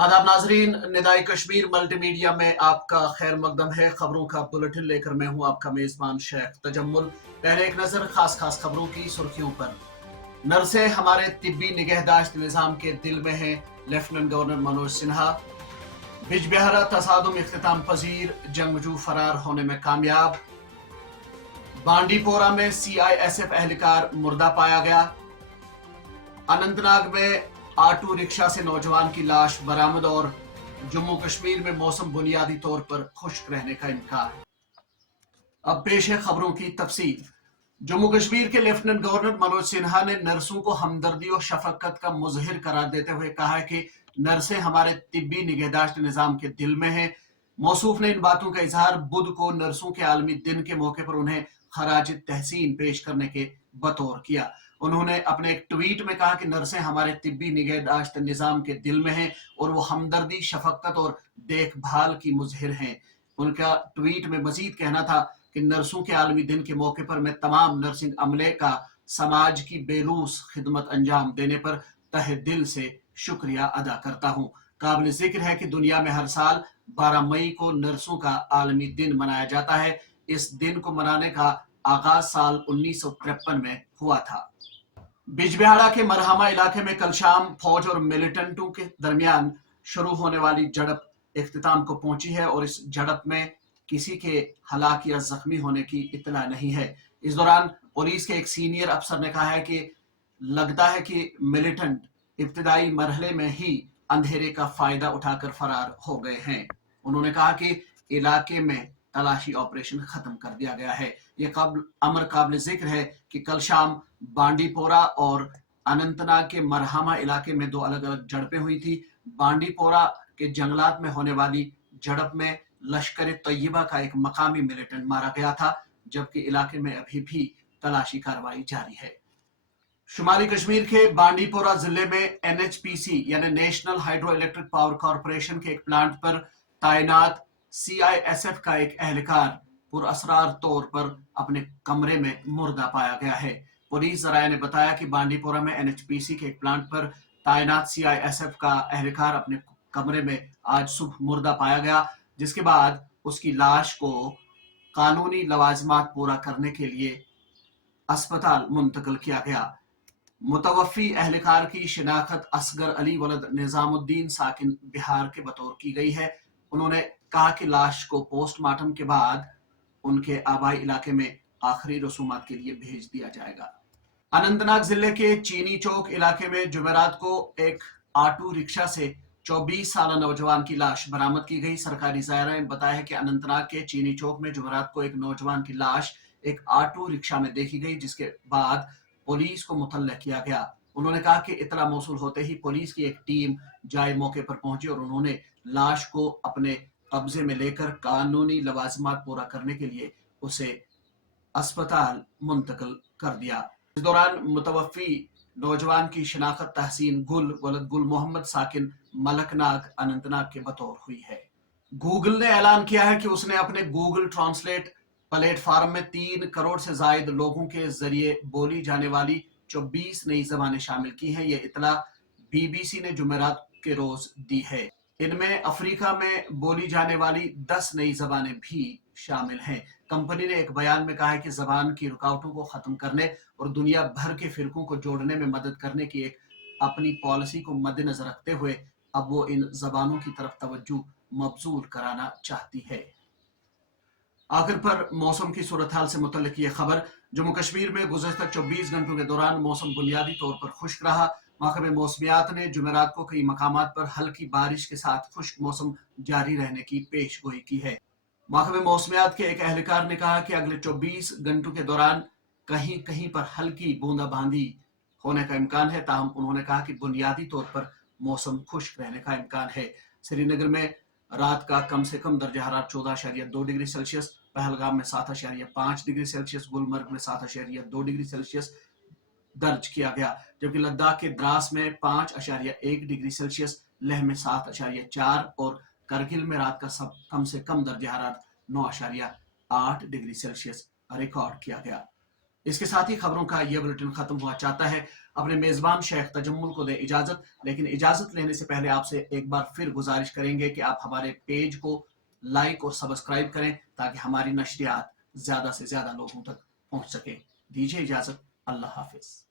आदाब नाजरीन, निदाई कश्मीर मल्टीमीडिया में आपका खैर मकदम है। खबरों का बुलेटिन लेकर मैं हूं आपका मेजबान शेख तजम्मुल। पहले एक नजर खास खबरों की सुर्खियों पर। नर्सें हमारे तिब्बी निगहदाश्त निजाम के दिल में हैं, लेफ्टिनेंट गवर्नर मनोज सिन्हा। बिजबिहारा तसादुम इख्तिताम पजीर, जंगजू फरार होने में कामयाब। बांडीपोरा में CISF एहलकार मुर्दा पाया गया। अनंतनाग में ऑटो रिक्शा से नौजवान की लाश बरामद और जम्मू कश्मीर में मौसम बुनियादी तौर पर खुश्क रहने का इम्कान। अब पेश है खबरों की तफसील। जम्मू कश्मीर के लेफ्टिनेंट गवर्नर मनोज सिन्हा ने नर्सों को हमदर्दी और शफकत का मुजहिर करार देते हुए कहा है कि नर्सें हमारे तिब्बी निगहदाश्त निजाम के दिल में हैं। मौसूफ ने इन बातों का इजहार बुध को नर्सों के आलमी दिन के मौके पर उन्हें खराज तहसीन पेश करने के बतौर किया। उन्होंने अपने एक ट्वीट में कहा कि नर्सें हमारे तिब्बी निगहदाश्त निजाम के दिल में हैं और वो हमदर्दी, शफकत और देखभाल की मुजहिर हैं। उनका ट्वीट में मजीद कहना था कि नर्सों के आलमी दिन के मौके पर मैं तमाम नर्सिंग अमले का समाज की बेलूस खिदमत अंजाम देने पर तहे दिल से शुक्रिया अदा करता हूँ। काबिल जिक्र है कि दुनिया में हर साल 12 मई को नर्सों का आलमी दिन मनाया जाता है। इस दिन को मनाने का आगाज साल 1953 में हुआ था। बिजबिहाड़ा के मरहमा इलाके में कल शाम फौज और मिलिटेंटों के दरमियान शुरू होने वाली झड़प इख्तिताम को पहुंची है और इस झड़प में किसी के हलाक या जख्मी होने की इत्तला नहीं है। इस दौरान पुलिस के एक सीनियर अफसर ने कहा है कि लगता है कि मिलिटेंट इब्तिदाई मरहले में ही अंधेरे का फायदा उठाकर फरार हो गए हैं। उन्होंने कहा कि इलाके में तलाशी ऑपरेशन खत्म कर दिया गया है। ये अमर काबिल जिक्र है कि कल शाम बांडीपोरा और अनंतनाग के मरहमा इलाके में दो अलग अलग झड़पें हुई थी। बांडीपोरा के जंगलात में होने वाली झड़प में लश्कर तैयबा का एक मकामी मिलिटेंट मारा गया था, जबकि इलाके में अभी भी तलाशी कार्रवाई जारी है। शुमाली कश्मीर के बांडीपोरा जिले में NHPC यानी national hydro electric power corporation के एक प्लांट पर तैनात CISF का एक एहलकार पुरअसरार तौर पर अपने कमरे में मुर्दा पाया गया है। पुलिस जराये ने बताया कि बांडीपोरा में NHPC के एक प्लांट पर तैनात CISF का एहलकार अपने कमरे में आज सुबह मुर्दा पाया गया, जिसके बाद उसकी लाश को कानूनी लवाजमात पूरा करने के लिए अस्पताल मुंतकिल किया गया। मुतवफ़ी एहलकार की शिनाख्त असगर अली वलद निजामुद्दीन साकिन बिहार के बतौर की गई है। उन्होंने कहा कि लाश को पोस्टमार्टम के बाद उनके आबाई इलाके में आखिरी रसूमात के लिए भेज दिया जाएगा। अनंतनाग जिले के चीनी चौक इलाके में जुमेरात को एक ऑटो रिक्शा से 24 साल नौजवान की लाश बरामद की गई। सरकारी ज़ायरा ने बताया है कि अनंतनाग के चीनी चौक में जुमेरात को एक नौजवान की लाश एक ऑटो रिक्शा में देखी गई, जिसके बाद पुलिस को मुतल्ला किया गया। उन्होंने कहा कि इतला मौसूल होते ही पुलिस की एक टीम जाए मौके पर पहुंची और उन्होंने लाश को अपने कब्जे में लेकर कानूनी लवाजमात पूरा करने के लिए उसे अस्पताल मुंतकिल कर दिया। इस दौरान मुतवफ़ी नौजवान की शिनाख्त तहसीन गुल वलद गुल मोहम्मद साकिन मलकनाग अनंतनाग के बतौर हुई है। गूगल ने ऐलान किया है कि उसने अपने गूगल ट्रांसलेट प्लेटफॉर्म में 3 करोड़ से जायद लोगों के जरिए बोली जाने वाली 24 नई जबानें शामिल की हैं। ये इतला BBC ने जुमेरात के रोज दी है। इनमें अफ्रीका में बोली जाने वाली 10 नई जबानें भी शामिल हैं। कंपनी ने एक बयान में कहा है कि जबान की रुकावटों को खत्म करने और दुनिया भर के फिरकों को जोड़ने में मदद करने की एक अपनी पॉलिसी को मद्देनजर रखते हुए अब वो इन जबानों की तरफ तवज्जो मबजूल कराना चाहती है। आखिर पर मौसम की सूरत हाल से मुतल्लिक ये खबर। जम्मू कश्मीर में गुज़श्ता 24 घंटों के दौरान मौसम बुनियादी तौर पर खुश्क रहा। महकमे मौसमियात ने जुमेरात को कई मकामात पर हल्की बारिश के साथ खुश्क मौसम जारी रहने की पेश गोई की है। महकमे मौसमियात के एक एहलकार ने कहा कि अगले 24 घंटों के दौरान कहीं कहीं पर हल्की बूंदाबांदी होने का इम्कान है। ताहम उन्होंने कहा कि बुनियादी तौर पर मौसम खुश्क रहने का इम्कान है। श्रीनगर में रात का कम से कम दर्जा हरारत 14.2 डिग्री सेल्सियस, पहलगाम में 7.5 डिग्री सेल्सियस, गुलमर्ग में 7.2 डिग्री सेल्सियस दर्ज किया गया, जबकि लद्दाख के द्रास में 5.1 डिग्री सेल्सियस, लेह में 7.4 और करगिल में रात का कम से कम दर्जा हरारत 9.8 डिग्री सेल्सियस रिकॉर्ड किया गया। اس کے ساتھ ہی خبروں کا یہ بلٹن ختم ہوا چاہتا ہے. اپنے میزبان شیخ تجمل کو دے اجازت، لیکن اجازت لینے سے پہلے آپ سے ایک بار پھر گزارش کریں گے کہ آپ ہمارے پیج کو لائک اور سبسکرائب کریں تاکہ ہماری نشریات زیادہ سے زیادہ لوگوں تک پہنچ سکے. دیجیے اجازت. اللہ حافظ.